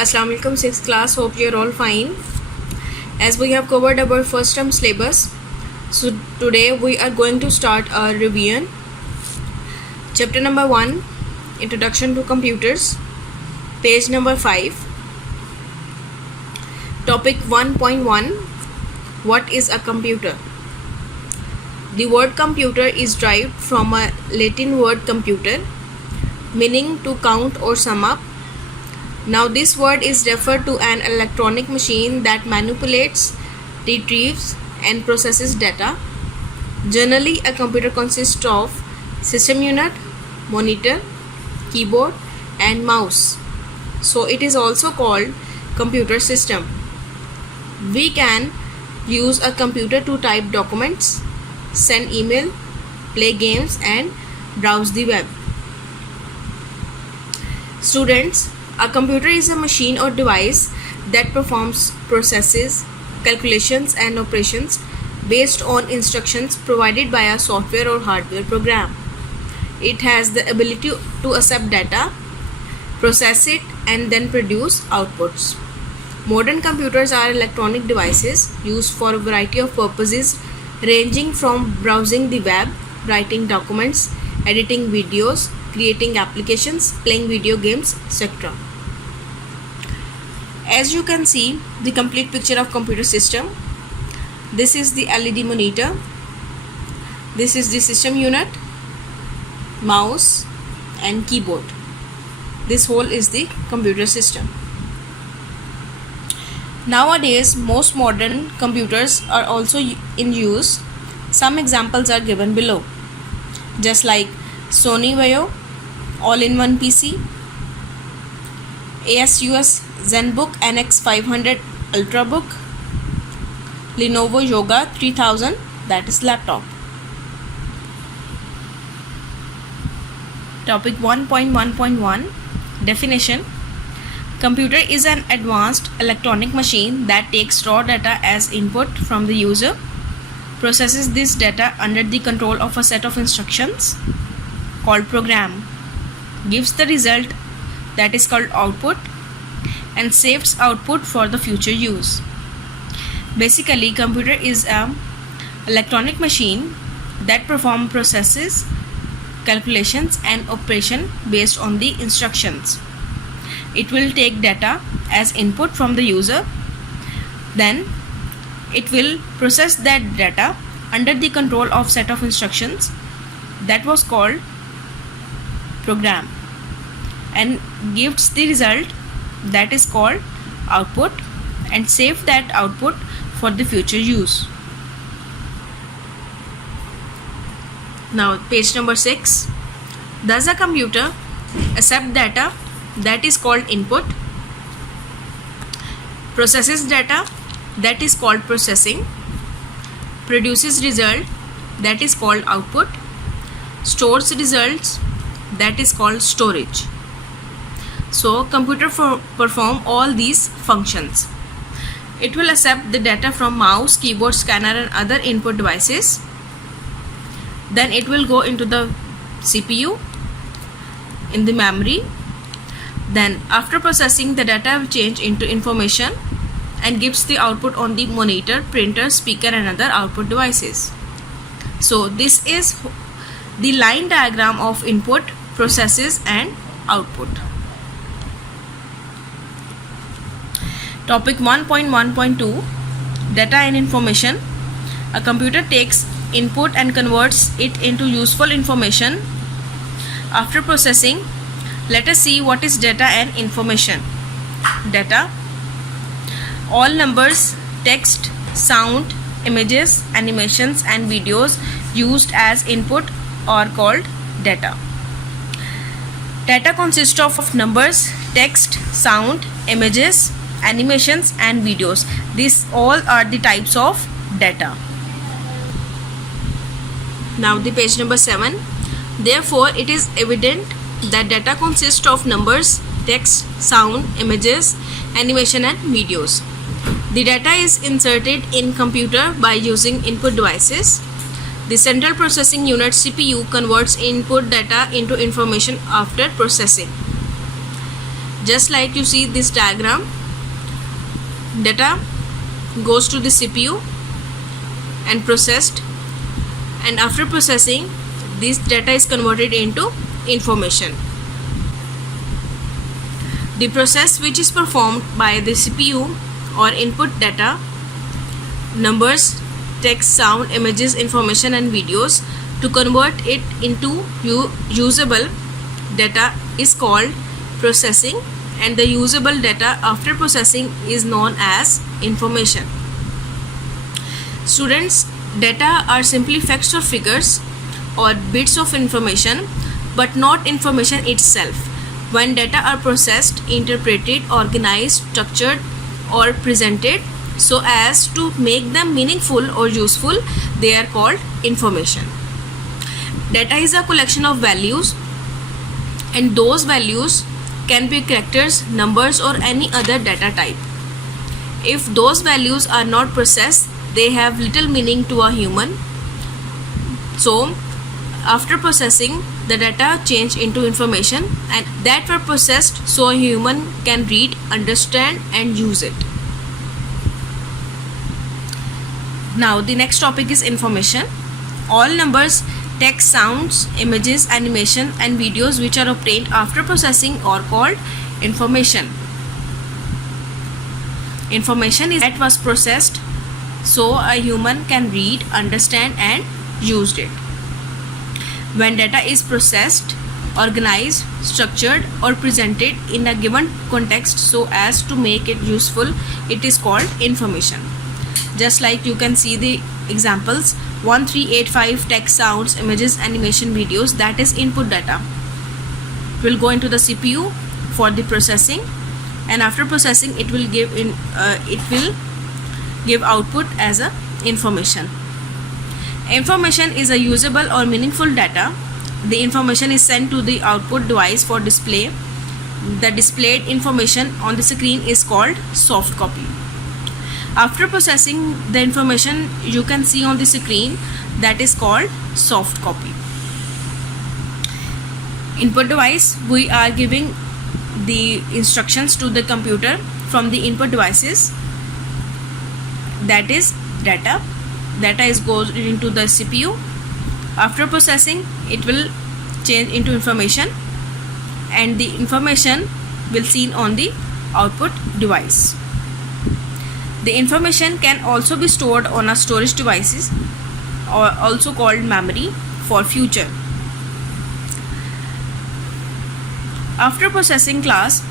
Assalamu alaikum 6th class, hope you are all fine. As we have covered our first term syllabus, so today we are going to start our revision. Chapter number 1, Introduction to Computers, page number 5. Topic 1.1, What is a computer? The word computer is derived from a Latin word computer, meaning to count or sum up. Now this word is referred to an electronic machine that manipulates, retrieves and processes data. Generally, a computer consists of system unit, monitor, keyboard and mouse. So it is also called computer system. We can use a computer to type documents, send email, play games and browse the web. Students, a computer is a machine or device that performs processes, calculations and operations based on instructions provided by a software or hardware program. It has the ability to accept data, process it and then produce outputs. Modern computers are electronic devices used for a variety of purposes ranging from browsing the web, writing documents, editing videos, creating applications, playing video games, etc. As you can see the complete picture of computer system. This is the LED monitor. This is the system unit, mouse and keyboard. This whole is the computer system. Nowadays, most modern computers are also in use. Some examples are given below, just like Sony Vaio all-in-one PC, ASUS ZenBook NX500 Ultrabook, Lenovo Yoga 3000, that is laptop. Topic 1.1.1, Definition. Computer is an advanced electronic machine that takes raw data as input from the user, processes this data under the control of a set of instructions called program, gives the result that is called output, and saves output for the future use. Basically, computer is an electronic machine that performs processes, calculations and operation based on the instructions. It will take data as input from the user, then it will process that data under the control of set of instructions that was called program and gives the result that is called output and save that output for the future use. Now page number 6. Does a computer accept data that is called input, processes data that is called processing, produces result that is called output, stores results that is called storage. So computer perform all these functions. It will accept the data from mouse, keyboard, scanner and other input devices. Then it will go into the CPU, in the memory. Then after processing, the data will change into information and gives the output on the monitor, printer, speaker and other output devices. So this is the line diagram of input, processes and output. Topic 1.1.2, Data and Information. A computer takes input and converts it into useful information. After processing, let us see what is data and information. Data: all numbers, text, sound, images, animations and videos used as input are called data. Data consists of numbers, text, sound, images, animations and videos. These all are the types of data. Now the page number 7. Therefore, it is evident that data consists of numbers, text, sound, images, animation and videos. The data is inserted in computer by using input devices. The central processing unit CPU converts input data into information after processing. Just like you see this diagram, data goes to the CPU and processed, and after processing this data is converted into information. The process which is performed by the CPU or input data, numbers, text, sound, images, information and videos, to convert it into usable data is called processing, and the usable data after processing is known as information. Students, data are simply facts or figures or bits of information, but not information itself. When data are processed, interpreted, organized, structured or presented so as to make them meaningful or useful, they are called information. Data is a collection of values, and those values can be characters, numbers or any other data type. If those values are not processed, they have little meaning to a human. So after processing, the data change into information, and that were processed so a human can read, understand and use it. Now the next topic is information. All numbers, text, sounds, images, animation and videos which are obtained after processing are called information. Information is that was processed so a human can read, understand and use it. When data is processed, organized, structured or presented in a given context so as to make it useful, it is called information. Just like you can see the examples 1385, text, sounds, images, animation, videos, that is input data. It will go into the CPU for the processing, and after processing it will give output as a information. Information is a usable or meaningful data. The information is sent to the output device for display. The displayed information on the screen is called soft copy. After processing the information you can see on the screen, that is called soft copy. Input device, we are giving the instructions to the computer from the input devices, that is data. Data goes into the CPU. After processing it will change into information, and the information will seen on the output device. The information can also be stored on a storage devices, or also called memory, for future. After processing class,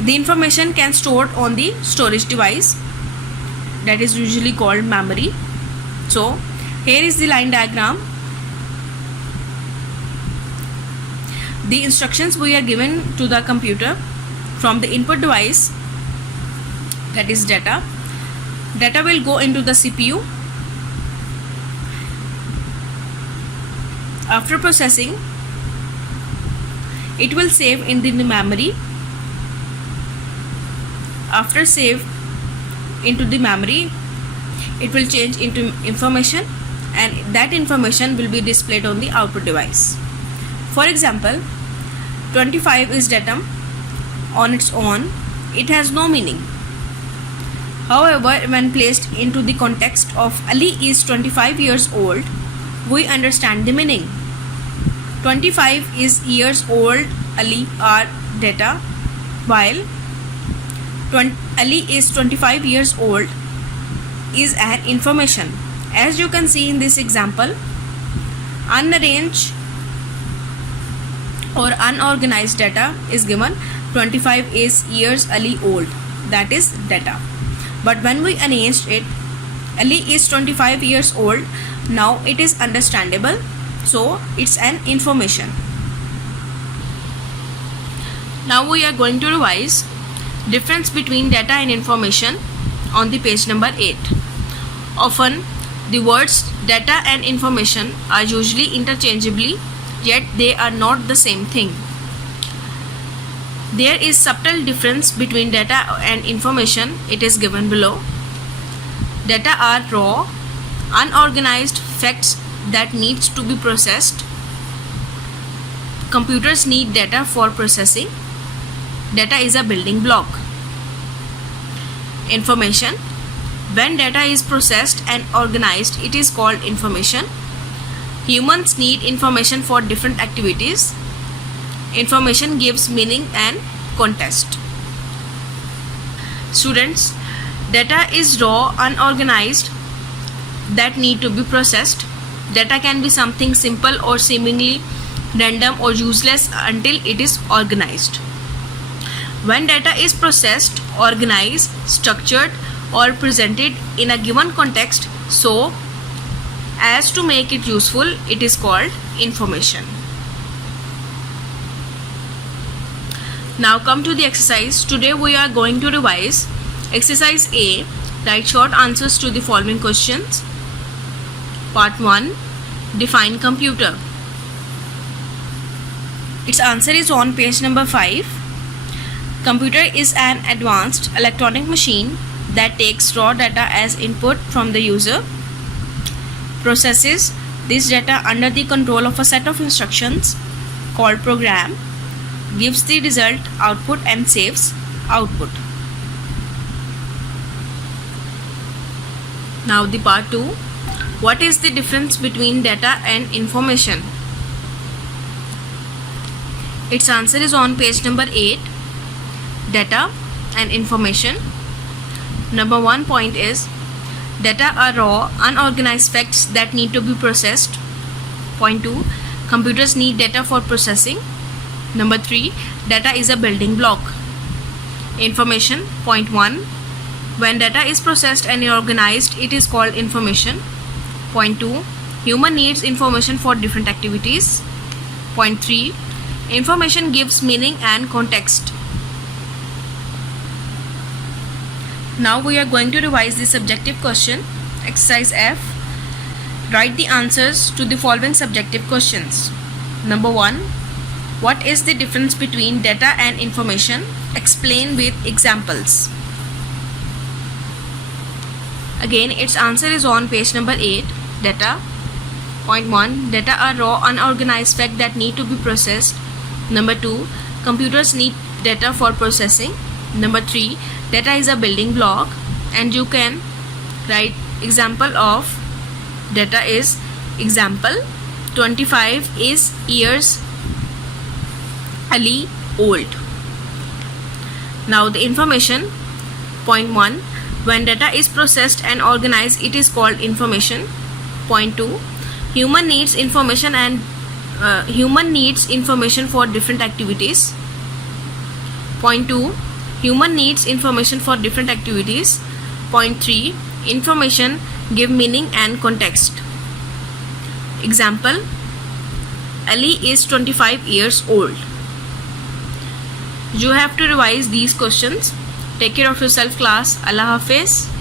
the information can stored on the storage device, that is usually called memory. So here is the line diagram. The instructions we are given to the computer from the input device, that is data. Data will go into the CPU. After processing it will save in the memory. After save into the memory it will change into information, and that information will be displayed on the output device. For example, 25 is datum on its own, it has no meaning. However, when placed into the context of Ali is 25 years old, we understand the meaning. 25 is years old, Ali are data, while Ali is 25 years old is an information. As you can see in this example, unarranged or unorganized data is given. 25 is years Ali old, that is data. But when we arranged it, Ali is 25 years old, now it is understandable, so it's an information. Now we are going to revise difference between data and information on the page number 8. Often the words data and information are usually interchangeably, yet they are not the same thing. There is subtle difference between data and information. It is given below. Data are raw, unorganized facts that needs to be processed. Computers need data for processing. Data is a building block. Information. When data is processed and organized, it is called information. Humans need information for different activities. Information gives meaning and context. Students, data is raw, unorganized, that need to be processed. Data can be something simple or seemingly random or useless until it is organized. When data is processed, organized, structured, or presented in a given context so as to make it useful, it is called information. Now come to the exercise. Today we are going to revise exercise A. Write short answers to the following questions. Part 1. Define computer. Its answer is on page number 5. Computer is an advanced electronic machine that takes raw data as input from the user, processes this data under the control of a set of instructions called program, gives the result output and saves output. Now the part 2. What is the difference between data and information? Its answer is on page number 8. Data and information. Number 1 point is data are raw, unorganized facts that need to be processed. Point 2. Computers need data for processing. Number 3. Data is a building block. Information. Point 1. When data is processed and organized, it is called information. Point 2. Human needs information for different activities. Point 3. Information gives meaning and context. Now we are going to revise the subjective question. Exercise F. Write the answers to the following subjective questions. Number 1. What is the difference between data and information? Explain with examples. Again, its answer is on page number 8. Data. Point 1. Data are raw, unorganized facts that need to be processed. Number 2. Computers need data for processing. Number 3. Data is a building block, and you can write example of data is example 25 is years Ali old. Now the information. Point 1. When data is processed and organized, it is called information. Point 2. Human needs information for different activities. Point 2. Human needs information for different activities. Point 3. Information give meaning and context. Example. Ali is 25 years old. You have to revise these questions. Take care of yourself, class. Allah Hafiz.